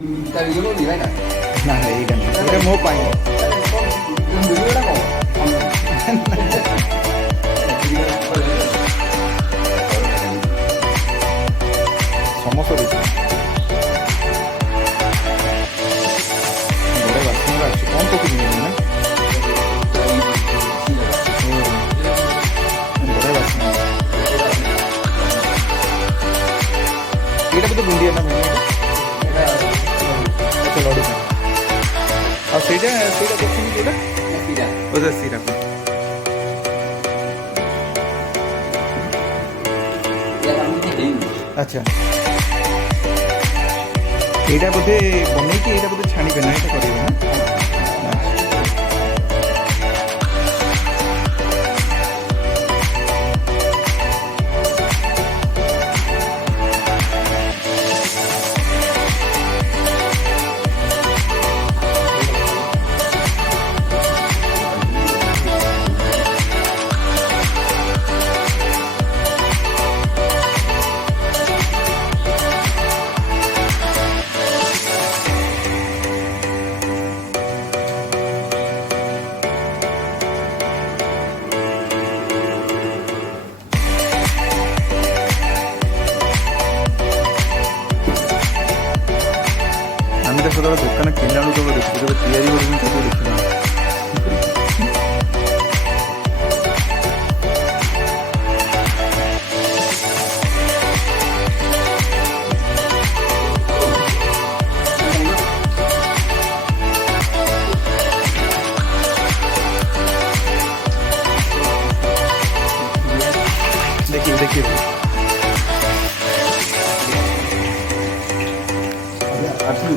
ତା ଭିଡ଼ିଓ କରିବି ଭାଇ ନା ନା ଏଇଟା ନୁହେଁ, ଏଇଟା ମୋ ପାଇଁ। ଭିଡ଼ିଓଟା କଣ ସମସ୍ତ ବଢ଼ିଆ ବାସ୍ନା ଅଛି। କ'ଣ ପକେଇଛନ୍ତି ନା ବଢ଼ିଆ ବାସ୍ନା। ଏଇଟା ବୋଧେ ବୁନ୍ଦିଆ ନା ମେନ୍ ଏଇଟା? ଆଚ୍ଛା ଲଡ଼ୁ ପାଇଁ। ଆଉ ସେଇଟା ସେଇଟା ଦେଖୁଛନ୍ତି ଯେଉଁଟା ବୋଧେ ସିରା ପାଇଁ। ଆଚ୍ଛା ଏଇଟା ବୋଧେ ବନେଇକି ଏଇଟା ବୋଧେ ଛାଣିବେ ନା ଏଇଟା କରିବେ ନା? ଆମେ ତ ସେତେବେଳେ ଦୋକାନ କିଣିଲା ବେଳକୁ କେବେ ଦେଖିଛୁ, କେବେ ତିଆରି କରୁଛନ୍ତି କେବେ ଦେଖିବା। ଦେଖିବେ ଦେଖିବେ ଆସୁନି